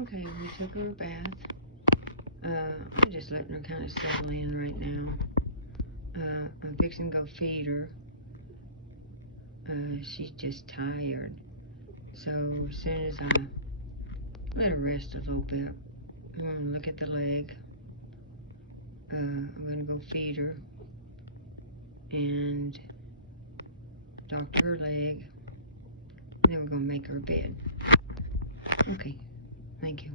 Okay, we took her a bath. I'm just letting her kind of settle in right now. I'm fixing to go feed her. She's just tired. So as soon as I let her rest a little bit, I'm going to look at the leg. I'm going to go feed her and doctor her leg. And then we're going to make her a bed. Okay, thank you.